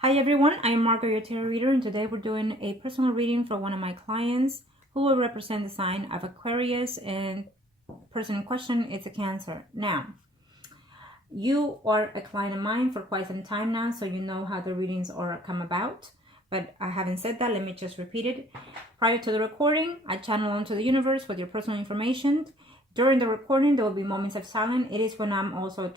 Hi everyone, I am Margourtarotreader, and today we're doing a personal reading for one of my clients who will represent the sign of Aquarius, and person in question is a Cancer. Now, you are a client of mine for quite some time now, so you know how the readings are come about. But I haven't said that, let me just repeat it. Prior to the recording, I channel onto the universe with your personal information. During the recording, there will be moments of silence. It is when I'm also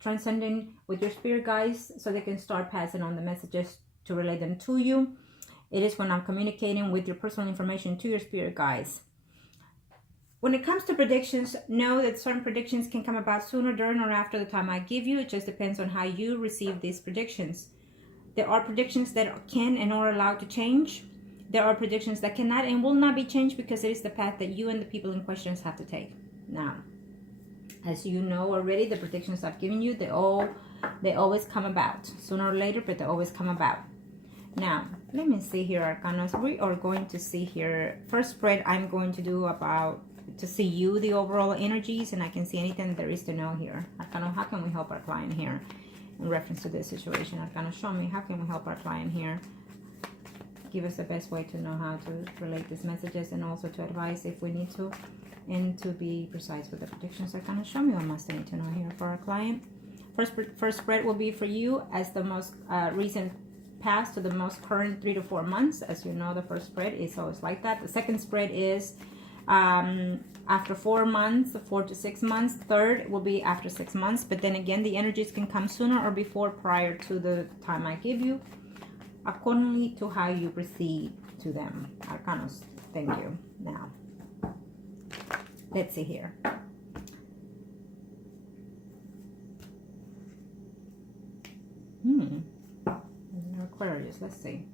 transcending with your spirit guides so they can start passing on the messages to relay them to you. It is when I'm communicating with your personal information to your spirit guides. When it comes to predictions, know that certain predictions can come about sooner, during, or after the time I give you. It just depends on how you receive these predictions. There are predictions that can and are allowed to change. There are predictions that cannot and will not be changed because it is the path that you and the people in questions have to take. Now, as you know already, the predictions I've given you, they always come about sooner or later, but they always come about. Now, let me see here, Arcanas. We are going to see here. First spread I'm going to do about to see you, the overall energies, and I can see anything there is to know here. Arcana, how can we help our client here in reference to this situation? Arcana, show me how can we help our client here. Give us the best way to know how to relate these messages and also to advise if we need to, and to be precise with the predictions. Arcana, show me what must I need to know here for our client. First spread will be for you as the most recent past to the most current 3 to 4 months. As you know, the first spread is always like that. The second spread is after 4 months, 4 to 6 months. Third will be after 6 months. But then again, the energies can come sooner or before, prior to the time I give you, accordingly to how you proceed to them. Arcanos, thank you. Now, let's see here. Aquarius, let's see.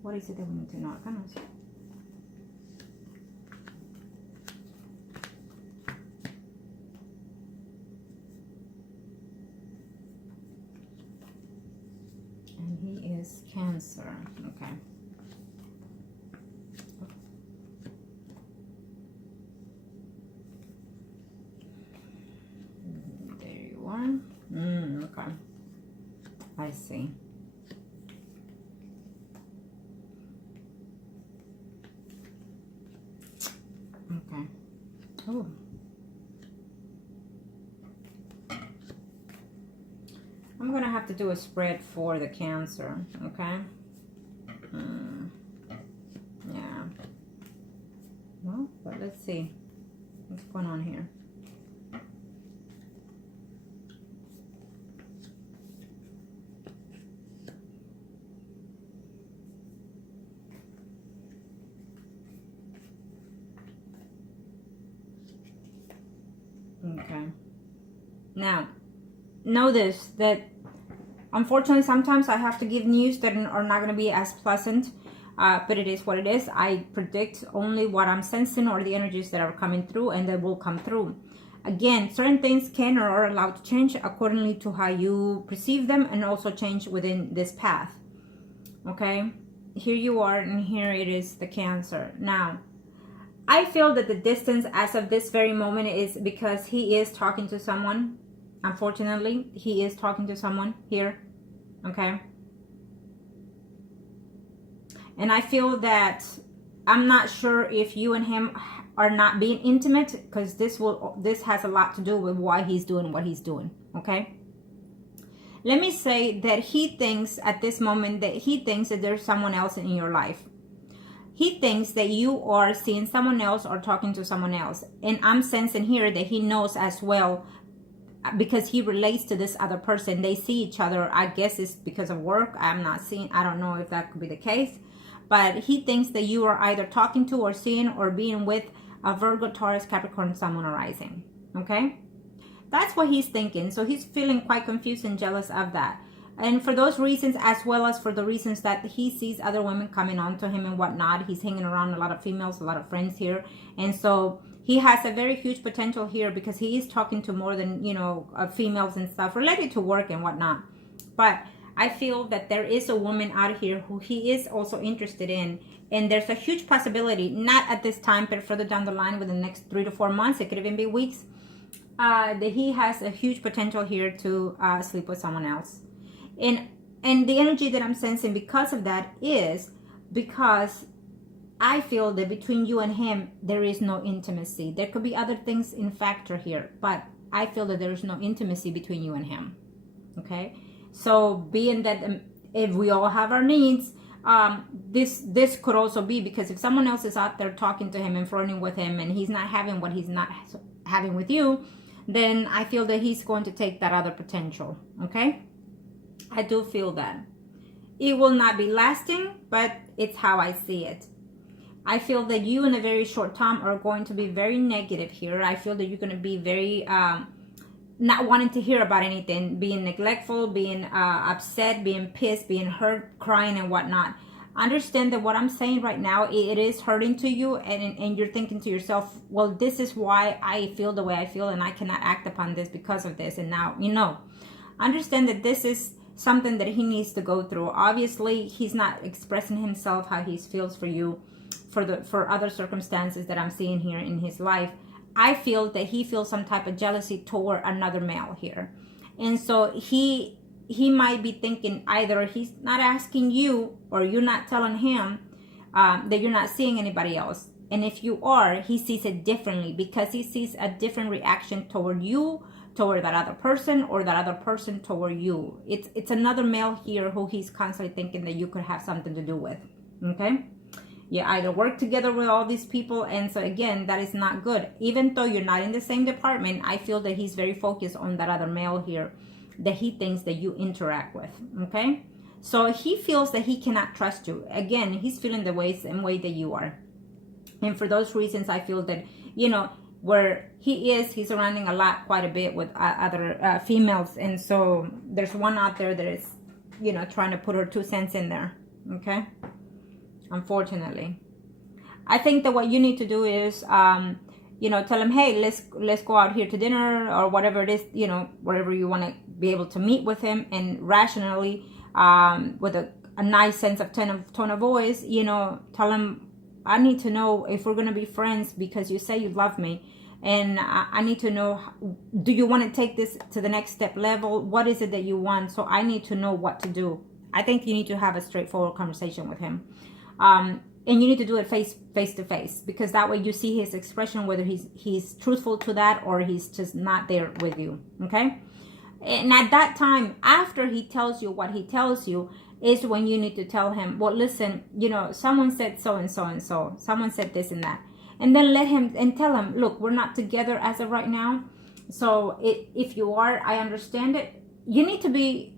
What is it that we need to know, Arcanos? And he is Cancer. Okay. There you are. Okay. I see. Okay. Oh. I'm going to have to do a spread for the Cancer, okay? Yeah. Well, but let's see. What's going on here? Okay. Now, know this, that unfortunately sometimes I have to give news that are not going to be as pleasant, but it is what it is. I predict only what I'm sensing or the energies that are coming through and that will come through. Again, certain things can or are allowed to change accordingly to how you perceive them, and also change within this path. Okay, here you are, and here it is, the Cancer. Now, I feel that the distance as of this very moment is because he is talking to someone. Unfortunately, he is talking to someone here. Okay. And I feel that I'm not sure if you and him are not being intimate, because this has a lot to do with why he's doing what he's doing. Okay. Let me say that he thinks at this moment that there's someone else in your life. He thinks that you are seeing someone else or talking to someone else. And I'm sensing here that he knows as well, because he relates to this other person. They see each other. I guess it's because of work. I don't know if that could be the case. But he thinks that you are either talking to or seeing or being with a Virgo, Taurus, Capricorn, Sun, Moon, or Rising. Okay? That's what he's thinking. So he's feeling quite confused and jealous of that. And for those reasons, as well as for the reasons that he sees other women coming on to him and whatnot, he's hanging around a lot of females, a lot of friends here. And so he has a very huge potential here, because he is talking to more than, females and stuff related to work and whatnot. But I feel that there is a woman out here who he is also interested in. And there's a huge possibility, not at this time, but further down the line within the next 3 to 4 months, it could even be weeks, that he has a huge potential here to sleep with someone else. And And the energy that I'm sensing because of that is because I feel that between you and him, there is no intimacy. There could be other things in factor here, but I feel that there is no intimacy between you and him. Okay? So being that if we all have our needs, this could also be because if someone else is out there talking to him and flirting with him and he's not having what he's not having with you, then I feel that he's going to take that other potential. Okay? I do feel that. It will not be lasting, but it's how I see it. I feel that you in a very short time are going to be very negative here. I feel that you're going to be very not wanting to hear about anything, being neglectful, being upset, being pissed, being hurt, crying and whatnot. Understand that what I'm saying right now, it is hurting to you, and you're thinking to yourself, well, this is why I feel the way I feel and I cannot act upon this because of this. And now, understand that this is something that he needs to go through. Obviously, he's not expressing himself how he feels for you for other circumstances that I'm seeing here in his life. I feel that he feels some type of jealousy toward another male here. And so he might be thinking either he's not asking you or you're not telling him that you're not seeing anybody else. And if you are, he sees it differently because he sees a different reaction toward you, toward that other person, or that other person toward you. It's another male here who he's constantly thinking that you could have something to do with. Okay? You either work together with all these people, and so again, that is not good. Even though you're not in the same department, I feel that he's very focused on that other male here that he thinks that you interact with. Okay? So he feels that he cannot trust you. Again, he's feeling the same way that you are. And for those reasons, I feel that, where he's surrounding quite a bit with other females. And so there's one out there that is, trying to put her 2 cents in there. Okay? Unfortunately. I think that what you need to do is, tell him, hey, let's go out here to dinner or whatever it is, wherever you want to be able to meet with him, and rationally, with a nice sense of tone of voice, tell him, I need to know if we're going to be friends because you say you love me. And I need to know, do you want to take this to the next step level? What is it that you want? So I need to know what to do. I think you need to have a straightforward conversation with him. And you need to do it face to face, because that way you see his expression, whether he's truthful to that or he's just not there with you. Okay? And at that time, after he tells you what he tells you, is when you need to tell him, well, listen, someone said so and so and so. Someone said this and that. And then let him and tell him, look, we're not together as of right now. So if you are, I understand it. You need to be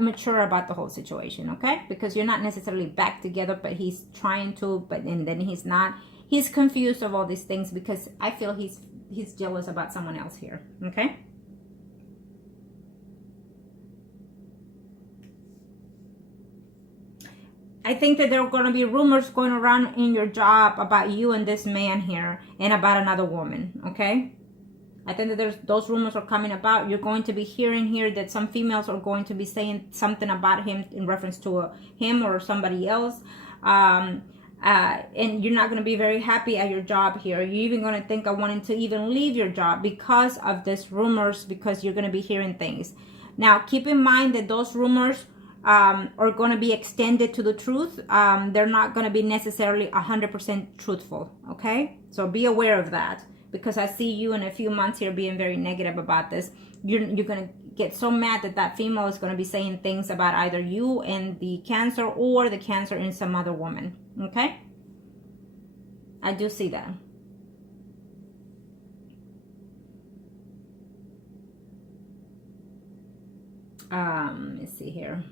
mature about the whole situation, okay? Because you're not necessarily back together, but he's trying to, and then he's not. He's confused of all these things because I feel he's jealous about someone else here, okay? I think that there are going to be rumors going around in your job about you and this man here and about another woman, okay? I think that those rumors are coming about. You're going to be hearing here that some females are going to be saying something about him in reference to him or somebody else. And you're not going to be very happy at your job here. You're even going to think of wanting to even leave your job because of these rumors, because you're going to be hearing things. Now, keep in mind that those rumors are going to be extended to the truth. They're not going to be necessarily 100% truthful, okay? So be aware of that, because I see you in a few months here being very negative about this. You're going to get so mad that female is going to be saying things about either you and the Cancer or the Cancer in some other woman, okay? I do see that. Let me see here.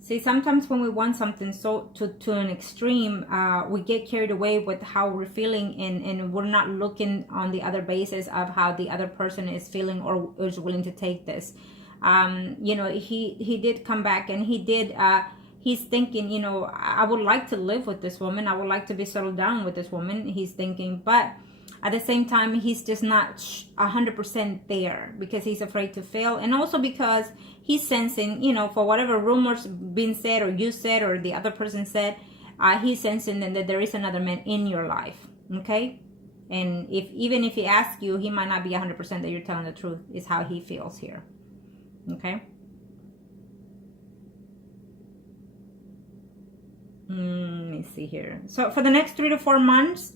See, sometimes when we want something so to an extreme, we get carried away with how we're feeling, and we're not looking on the other basis of how the other person is feeling or is willing to take this. He did come back, and he's thinking, I would like to live with this woman. I would like to be settled down with this woman. He's thinking, but at the same time, he's just not 100% there because he's afraid to fail. And also because he's sensing, for whatever rumors being said or you said or the other person said, he's sensing that there is another man in your life, okay? And even if he asks you, he might not be 100% that you're telling the truth, is how he feels here, Okay. Let me see here. So for the next 3 to 4 months,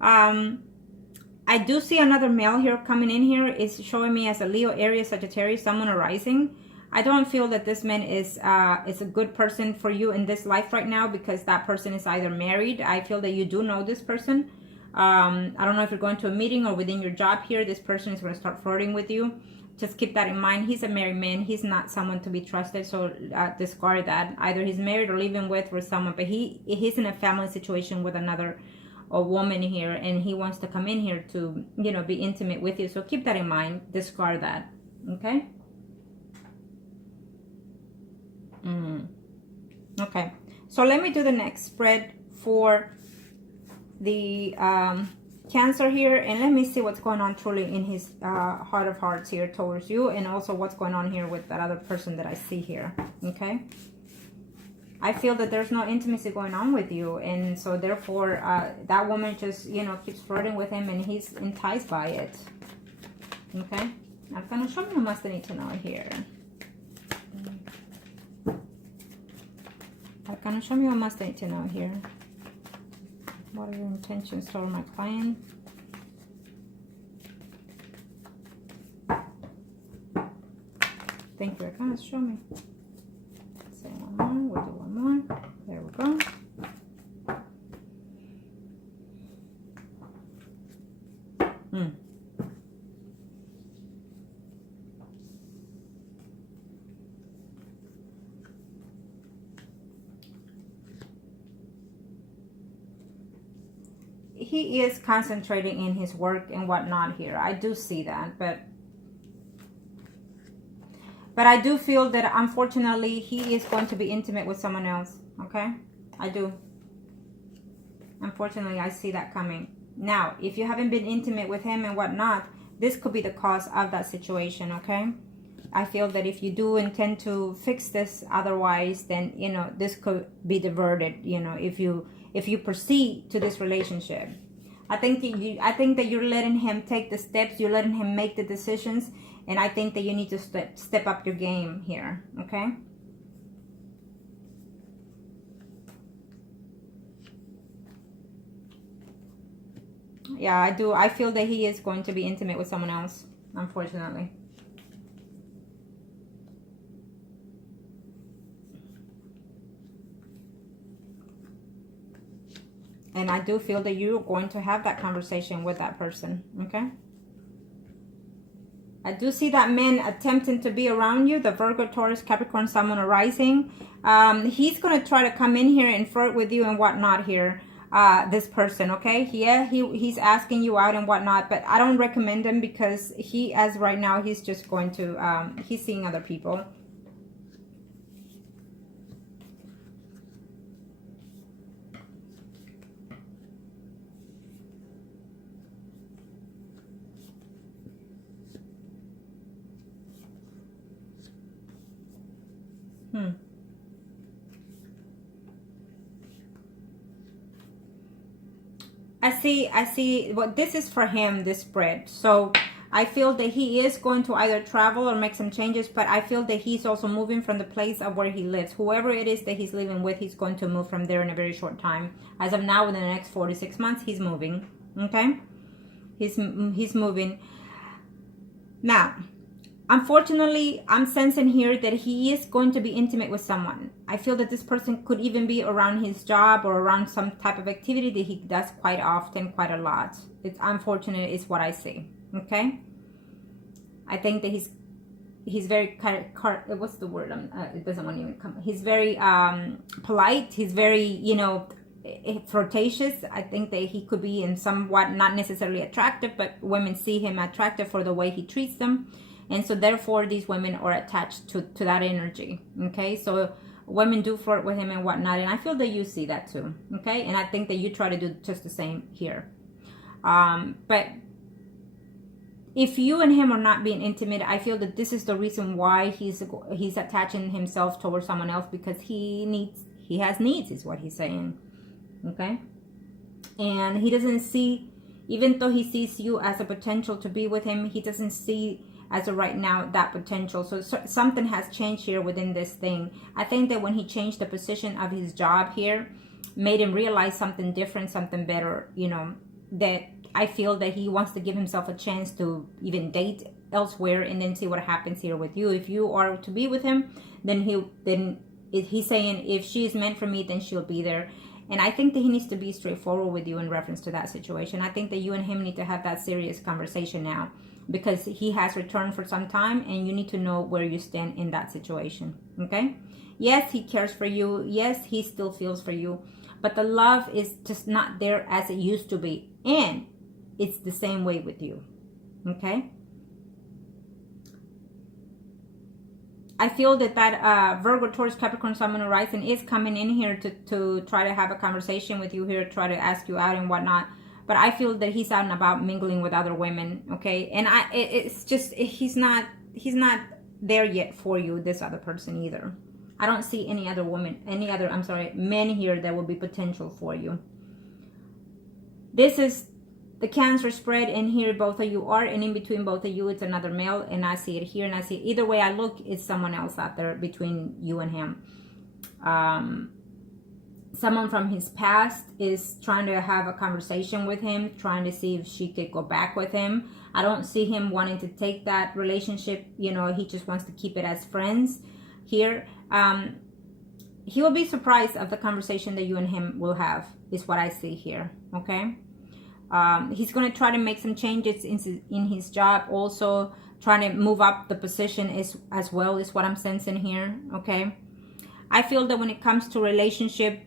I do see another male here coming in here. Is showing me as a Leo, Aries, Sagittarius, someone arising. I don't feel that this man is a good person for you in this life right now, because that person is either married. I feel that you do know this person. I don't know if you're going to a meeting or within your job here, this person is going to start flirting with you. Just keep that in mind. He's a married man. He's not someone to be trusted, so discard that. Either he's married or living with someone, but he's in a family situation with another woman here, and he wants to come in here to, you know, be intimate with you. So keep that in mind. Discard that. Okay. Okay. So let me do the next spread for the Cancer here, and let me see what's going on truly in his heart of hearts here towards you, and also what's going on here with that other person that I see here. Okay. I feel that there's no intimacy going on with you, and so therefore that woman just, you know, keeps flirting with him, and he's enticed by it. Okay. Now kind of show me what must I need to know here. Kind of show me what must I need to know here. What are your intentions toward my client? Thank you. Kind of show me. Say one more. We'll do one more. There we go. He is concentrating in his work and whatnot here. I do see that, but I do feel that unfortunately he is going to be intimate with someone else. Okay, I do. Unfortunately, I see that coming. Now, if you haven't been intimate with him and whatnot, this could be the cause of that situation. Okay, I feel that if you do intend to fix this, otherwise, then, you know, this could be diverted. You know, if you proceed to this relationship, I think that you're letting him take the steps, you're letting him make the decisions, and I think that you need to step up your game here. Okay. Yeah, I do. I feel that he is going to be intimate with someone else, unfortunately. And I do feel that you're going to have that conversation with that person. Okay. I do see that man attempting to be around you, the Virgo, Taurus, Capricorn, Sun, arising. He's going to try to come in here and flirt with you and whatnot here. This person, okay? Yeah, he's asking you out and whatnot, but I don't recommend him, because he, as right now, he's just going to, he's seeing other people. I see what this is for him, this spread. So I feel that he is going to either travel or make some changes, but I feel that he's also moving from the place of where he lives. Whoever it is that he's living with, he's going to move from there in a very short time. As of now, within the next 4 to 6 months, he's moving. Okay? He's moving. Now, unfortunately, I'm sensing here that he is going to be intimate with someone. I feel that this person could even be around his job or around some type of activity that he does quite often, quite a lot. It's unfortunate is what I see. Okay? I think that he's very, what's the word? It doesn't want to even come. He's very polite. He's very, you know, flirtatious. I think that he could be in somewhat not necessarily attractive, but women see him attractive for the way he treats them. And so therefore these women are attached to that energy. Okay, so women do flirt with him and whatnot, and I feel that you see that too. Okay, and I think that you try to do just the same here. But if you and him are not being intimate, I feel that this is the reason why he's attaching himself towards someone else, because he has needs is what he's saying. Okay, and he doesn't see, even though he sees you as a potential to be with him, he doesn't see as of right now, that potential. So something has changed here within this thing. I think that when he changed the position of his job here, made him realize something different, something better, you know, that I feel that he wants to give himself a chance to even date elsewhere and then see what happens here with you. If you are to be with him, then he's saying, if she is meant for me, then she'll be there. And I think that he needs to be straightforward with you in reference to that situation. I think that you and him need to have that serious conversation now, because he has returned for some time and you need to know where you stand in that situation. Okay? Yes, he cares for you. Yes, he still feels for you. But the love is just not there as it used to be. And it's the same way with you. Okay? I feel that Virgo, Taurus, Capricorn, Sun, Moon, Rising is coming in here to try to have a conversation with you here, try to ask you out and whatnot. But I feel that he's out and about mingling with other women, okay? And it's just, he's not there yet for you, this other person either. I don't see any other woman, men here that will be potential for you. This is the Cancer spread, and here both of you are, and in between both of you it's another male, and I see it here and I see it. Either way I look, it's someone else out there between you and him. Someone from his past is trying to have a conversation with him, trying to see if she could go back with him. I don't see him wanting to take that relationship, you know, he just wants to keep it as friends here. He will be surprised of the conversation that you and him will have, is what I see here, okay? He's going to try to make some changes in his job, also trying to move up the position as well, is what I'm sensing here, okay? I feel that when it comes to relationship,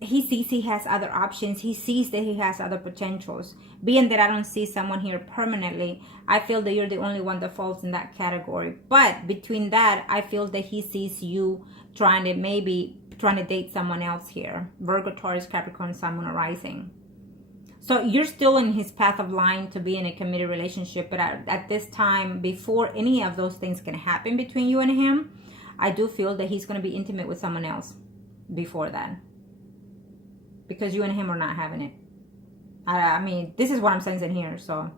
he sees he has other options. He sees that he has other potentials. Being that I don't see someone here permanently, I feel that you're the only one that falls in that category. But between that, I feel that he sees you trying to date someone else here. Virgo, Taurus, Capricorn, Sun, Moon, Rising. So you're still in his path of line to be in a committed relationship. But at this time, before any of those things can happen between you and him, I do feel that he's going to be intimate with someone else before that. Because you and him are not having it. I mean, this is what I'm sensing here. So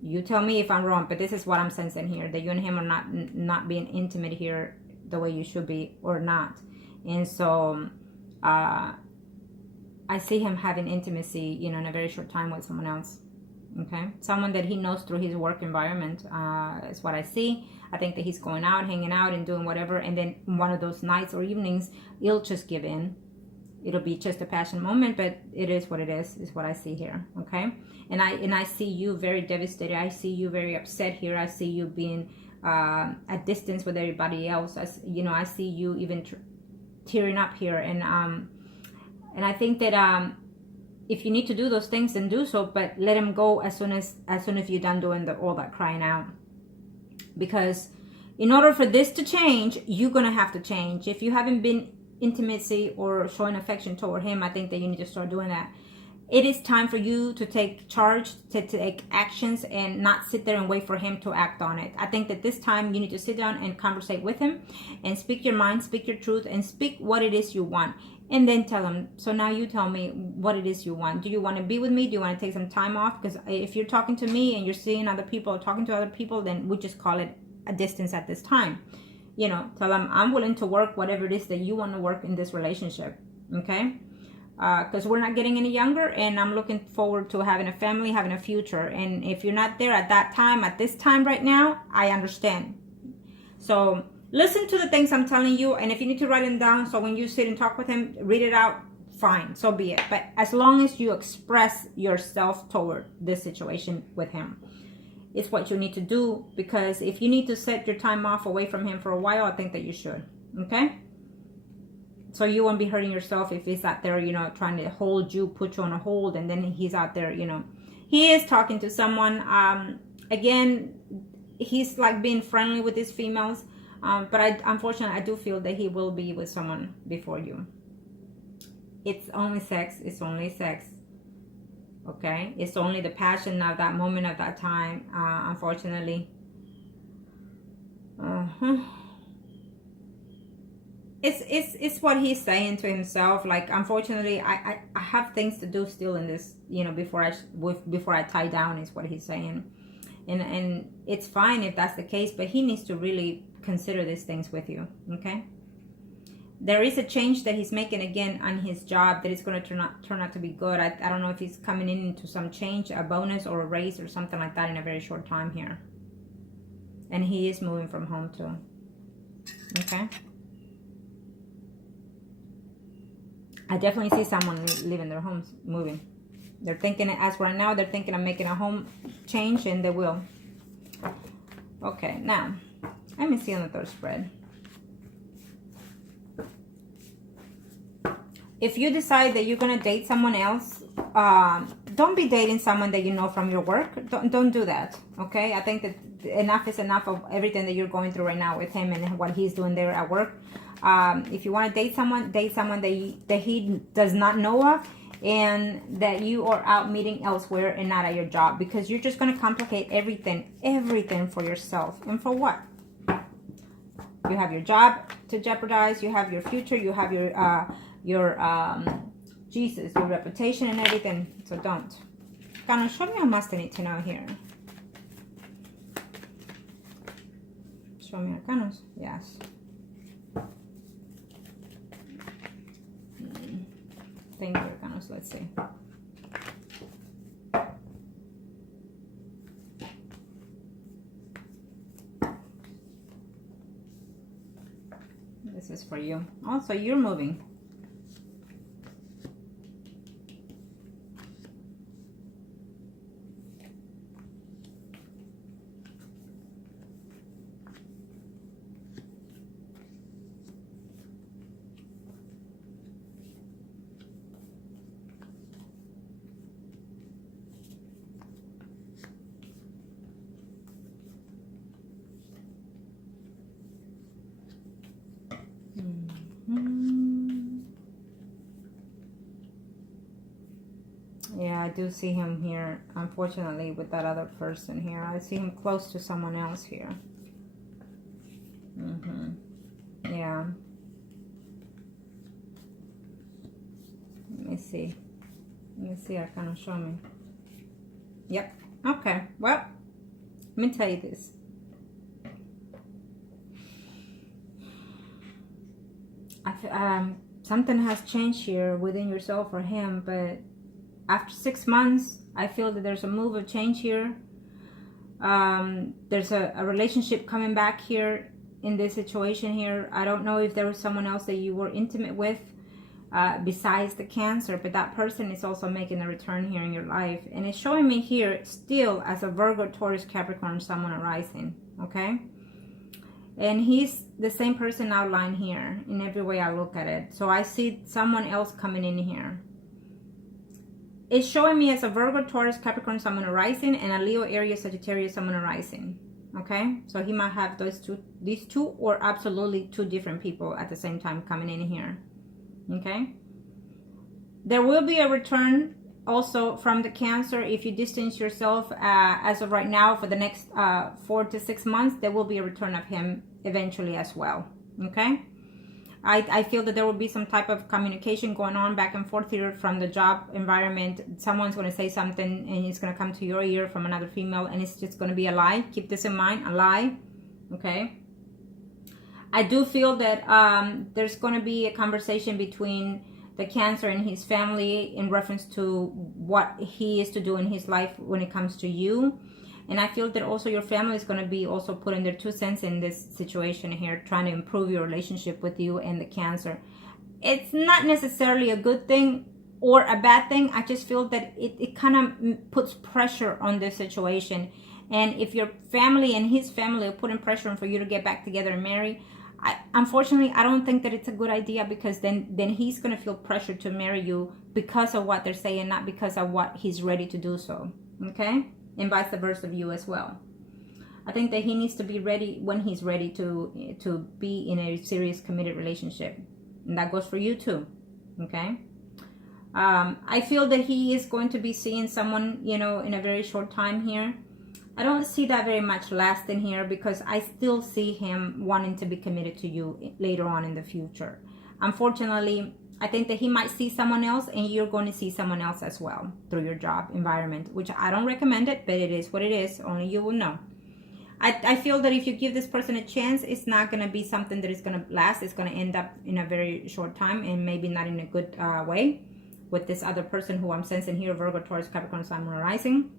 you tell me if I'm wrong, but this is what I'm sensing here. That you and him are not being intimate here the way you should be, or not. And so I see him having intimacy, you know, in a very short time with someone else. Okay, someone that he knows through his work environment is what I see. I think that he's going out, hanging out, and doing whatever, and then one of those nights or evenings, he'll just give in. It'll be just a passion moment, but it is what it is what I see here. Okay, and I see you very devastated. I see you very upset here. I see you being at distance with everybody else. I see you even tearing up here, and I think that if you need to do those things, then do so, but let him go as soon as you're done doing all that crying out. Because in order for this to change, you're gonna have to change. If you haven't been intimacy or showing affection toward him, I think that you need to start doing that. It is time for you to take charge, to take actions, and not sit there and wait for him to act on it. I think that this time you need to sit down and conversate with him and speak your mind, speak your truth, and speak what it is you want. And then tell him, so now you tell me what it is you want. Do you want to be with me? Do you want to take some time off? Because if you're talking to me and you're seeing other people or talking to other people, then we just call it a distance at this time. You know, tell him, I'm willing to work whatever it is that you want to work in this relationship. Okay? Because we're not getting any younger, and I'm looking forward to having a family, having a future. And if you're not there at that time, at this time right now, I understand. So listen to the things I'm telling you, and if you need to write them down, so when you sit and talk with him, read it out, fine, so be it. But as long as you express yourself toward this situation with him, it's what you need to do. Because if you need to set your time off away from him for a while, I think that you should. Okay? So you won't be hurting yourself if he's out there, you know, trying to hold you, put you on a hold, and then he's out there, you know. He is talking to someone. Again, he's like being friendly with these females. But unfortunately, I do feel that he will be with someone before you. It's only sex. It's only sex. Okay? It's only the passion of that moment, of that time, unfortunately. It's what he's saying to himself. Like, unfortunately, I have things to do still in this, you know, before I tie down, is what he's saying. And it's fine if that's the case, but he needs to really consider these things with you, okay? There is a change that he's making again on his job that is going to turn out to be good. I don't know if he's coming into some change, a bonus or a raise or something like that in a very short time here. And he is moving from home too, okay? I definitely see someone leaving their homes, moving. They're thinking, as right now, they're thinking of making a home change, and they will. Okay, now, let me see on the third spread. If you decide that you're going to date someone else, don't be dating someone that you know from your work. Don't do that, okay? I think that enough is enough of everything that you're going through right now with him and what he's doing there at work. If you want to date someone that he does not know of, and that you are out meeting elsewhere and not at your job, because you're just going to complicate everything for yourself. And for what? You have your job to jeopardize, you have your future, you have your Jesus, your reputation and everything. So don't. Kind of show me how much they need to know here. Show me Arcanos. Yes. Thank you, Arcanos. Let's see. This is for you. Also, you're moving. Yeah, I do see him here, unfortunately, with that other person here. I see him close to someone else here. Yeah. Let me see. Arcana, show me. Yep. Okay. Well, let me tell you this. Something has changed here within yourself or him, but after 6 months, I feel that there's a move of change here. There's a relationship coming back here in this situation here. I don't know if there was someone else that you were intimate with besides the Cancer, but that person is also making a return here in your life. And it's showing me here still as a Virgo, Taurus, Capricorn, someone arising, okay? And he's the same person outlined here in every way I look at it. So I see someone else coming in here. It's showing me as a Virgo, Taurus, Capricorn, someone arising, and a Leo, Aries, Sagittarius, someone arising. Okay? So he might have these two, or absolutely two different people at the same time coming in here. Okay? There will be a return also from the Cancer. If you distance yourself as of right now for the next 4 to 6 months, there will be a return of him eventually as well. Okay? I feel that there will be some type of communication going on back and forth here from the job environment. Someone's going to say something and it's going to come to your ear from another female, and it's just going to be a lie. Keep this in mind, a lie. Okay? I do feel that there's going to be a conversation between the Cancer and his family in reference to what he is to do in his life when it comes to you. And I feel that also your family is going to be also putting their 2 cents in this situation here, trying to improve your relationship with you and the Cancer. It's not necessarily a good thing or a bad thing. I just feel that it kind of puts pressure on this situation. And if your family and his family are putting pressure on for you to get back together and marry, unfortunately, I don't think that it's a good idea, because then he's going to feel pressure to marry you because of what they're saying, not because of what he's ready to do so. Okay? And vice versa of you as well. I think that he needs to be ready when he's ready to be in a serious committed relationship. And that goes for you too. Okay? I feel that he is going to be seeing someone, in a very short time here. I don't see that very much lasting here, because I still see him wanting to be committed to you later on in the future. unfortunately, I think that he might see someone else, and you're going to see someone else as well through your job environment, which I don't recommend it, but it is what it is. Only you will know. I feel that if you give this person a chance, it's not going to be something that is going to last. It's going to end up in a very short time, and maybe not in a good way with this other person who I'm sensing here, Virgo, Taurus, Capricorn, Sun, Moon, Rising.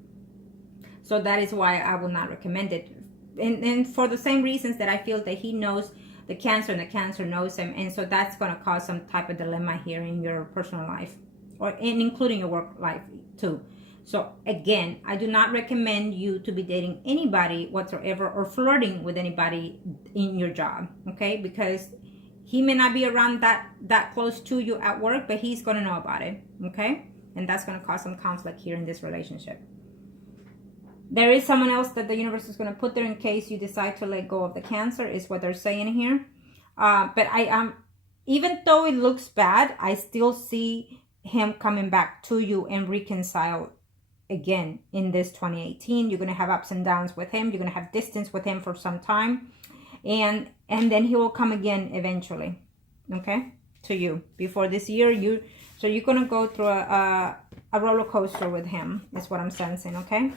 So that is why I will not recommend it. And for the same reasons that I feel that he knows the Cancer and the Cancer knows him. And so that's going to cause some type of dilemma here in your personal life, or including your work life too. So again, I do not recommend you to be dating anybody whatsoever or flirting with anybody in your job, okay? Because he may not be around that close to you at work, but he's going to know about it, okay? And that's going to cause some conflict here in this relationship. There is someone else that the universe is going to put there in case you decide to let go of the Cancer, is what they're saying here. But I am, even though it looks bad, I still see him coming back to you and reconcile again in this 2018. You're going to have ups and downs with him. You're going to have distance with him for some time. And then he will come again eventually, okay, to you before this year. So you're going to go through a roller coaster with him, is what I'm sensing, okay?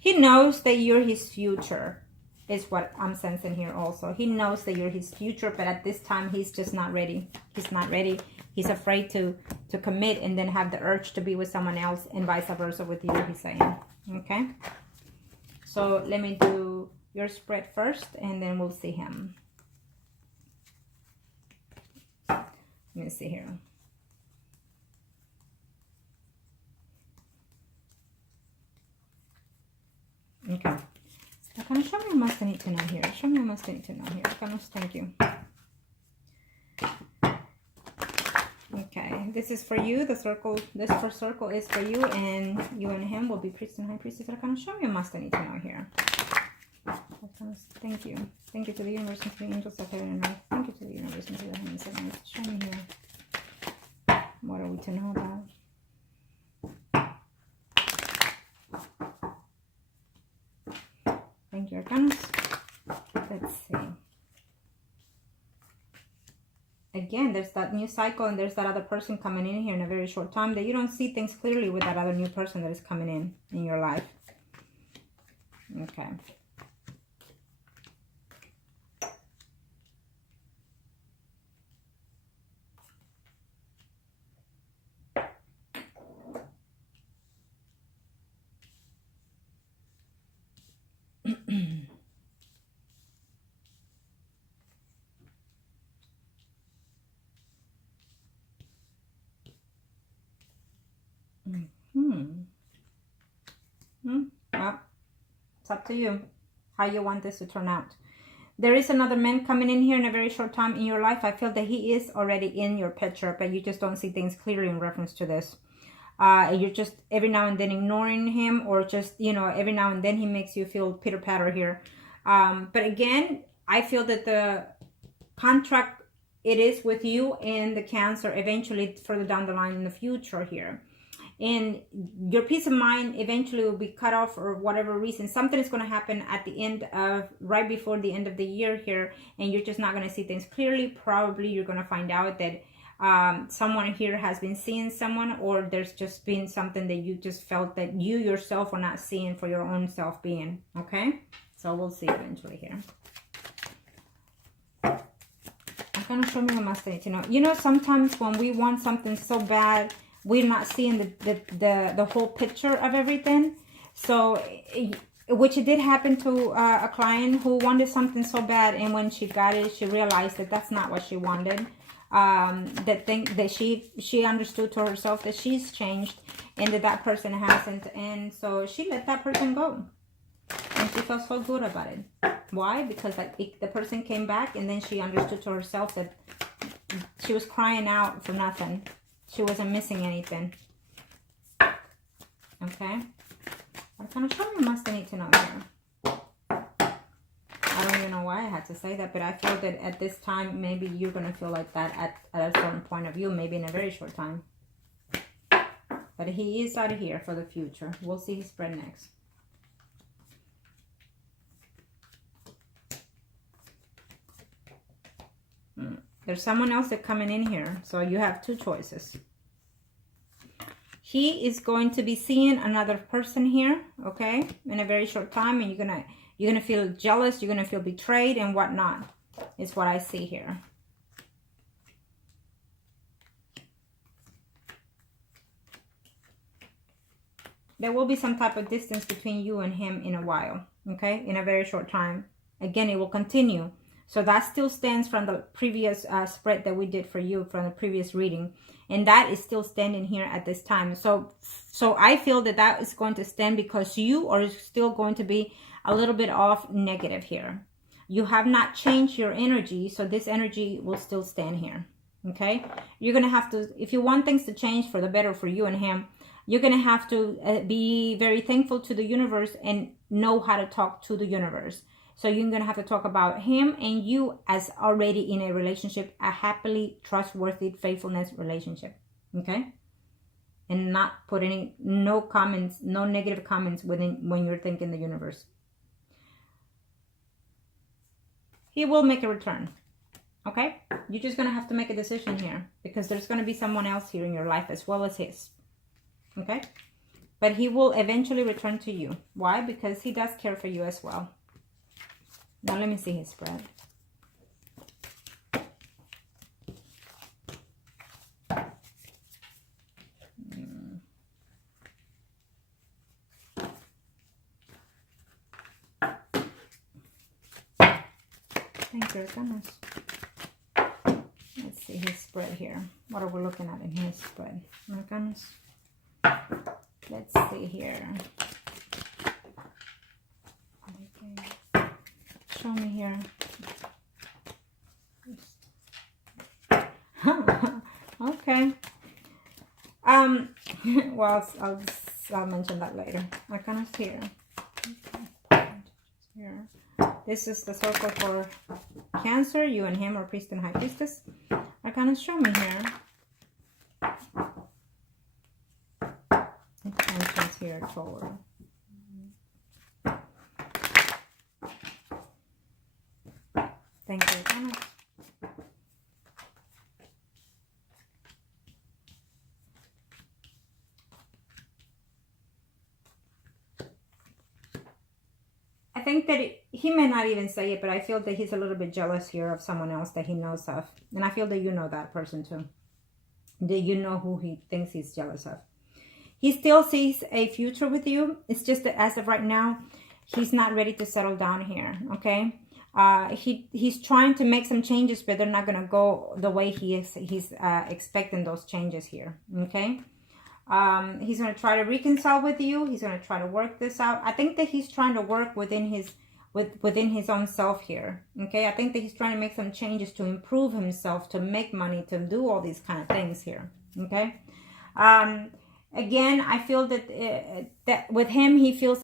He knows that you're his future, is what I'm sensing here also. He knows that you're his future, but at this time, he's just not ready. He's not ready. He's afraid to commit and then have the urge to be with someone else, and vice versa with you, he's saying. Okay? So let me do your spread first, and then we'll see him. Let me see here. Okay. Kind of show me what must I need to know here. Show me what must I need to know here. Kind of, thank you. Okay, this is for you. The circle, this first circle is for you, and you and him will be priest and high priestess. Kind of show me what must I need to know here. Thank you. Thank you to the universe and to the angels of heaven and earth. Thank you to the universe and to the heavens and earth. Show me here. What are we to know about? Thank you, Arcanas. Let's see. Again, there's that new cycle, and there's that other person coming in here in a very short time, that you don't see things clearly with that other new person that is coming in your life. Okay. Well, it's up to you how you want this to turn out. There is another man coming in here in a very short time in your life. I feel that he is already in your picture, but you just don't see things clearly in reference to this. You're just every now and then ignoring him, or just, you know, every now and then he makes you feel pitter-patter here. But again, I feel that the contract, it is with you and the Cancer eventually further down the line in the future here. And your peace of mind eventually will be cut off for whatever reason. Something is going to happen at the end of, right before the end of the year here, and you're just not going to see things clearly. Probably you're going to find out that someone here has been seeing someone, or there's just been something that you just felt that you yourself are not seeing for your own self-being. Okay? So we'll see eventually here. I'm going to show me what must I need to know. You know, sometimes when we want something so bad, we're not seeing the whole picture of everything. So, which it did happen to a client who wanted something so bad, and when she got it, she realized that that's not what she wanted. That she understood to herself that she's changed, and that person hasn't, and so she let that person go, and she felt so good about it. Why? Because the person came back, and then she understood to herself that she was crying out for nothing. She wasn't missing anything. Okay? I'm kind of showing you must I need to know here. I don't even know why I had to say that, but I feel that at this time, maybe you're going to feel like that at a certain point of view, maybe in a very short time. But he is out of here for the future. We'll see his spread next. There's someone else that's coming in here. So you have two choices. He is going to be seeing another person here, okay, in a very short time, and you're gonna feel jealous, you're gonna feel betrayed and whatnot. Is what I see here. There will be some type of distance between you and him in a while, okay, in a very short time. Again, it will continue. So that still stands from the previous spread that we did for you from the previous reading. And that is still standing here at this time. So I feel that that is going to stand because you are still going to be a little bit off negative here. You have not changed your energy. So this energy will still stand here. Okay. You're going to have to, if you want things to change for the better for you and him, you're going to have to be very thankful to the universe and know how to talk to the universe. So you're going to have to talk about him and you as already in a relationship, a happily trustworthy faithfulness relationship. Okay? And not put any, no comments, no negative comments when you're thinking the universe. He will make a return. Okay? You're just going to have to make a decision here because there's going to be someone else here in your life as well as his. Okay? But he will eventually return to you. Why? Because he does care for you as well. Now let me see his spread. Thank you, goodness. Let's see his spread here. What are we looking at in his spread? My goodness. Let's see here. Okay. Show me here. Okay. Well, I'll mention that later. Arcanus here. Okay. Here. This is the circle for Cancer. You and him are Priest and High Priestess. Arcanus, show me here. Intentions here, Taurus. Thank you, Arcanus. I think that he may not even say it, but I feel that he's a little bit jealous here of someone else that he knows of. And I feel that you know that person too. That you know who he thinks he's jealous of. He still sees a future with you. It's just that as of right now, he's not ready to settle down here, okay? He's trying to make some changes, but they're not going to go the way he's expecting those changes here, okay? He's going to try to reconcile with you. He's going to try to work this out. I think that he's trying to work within his own self here, okay? I think that he's trying to make some changes to improve himself, to make money, to do all these kind of things here, okay? Again, I feel that that with him, he feels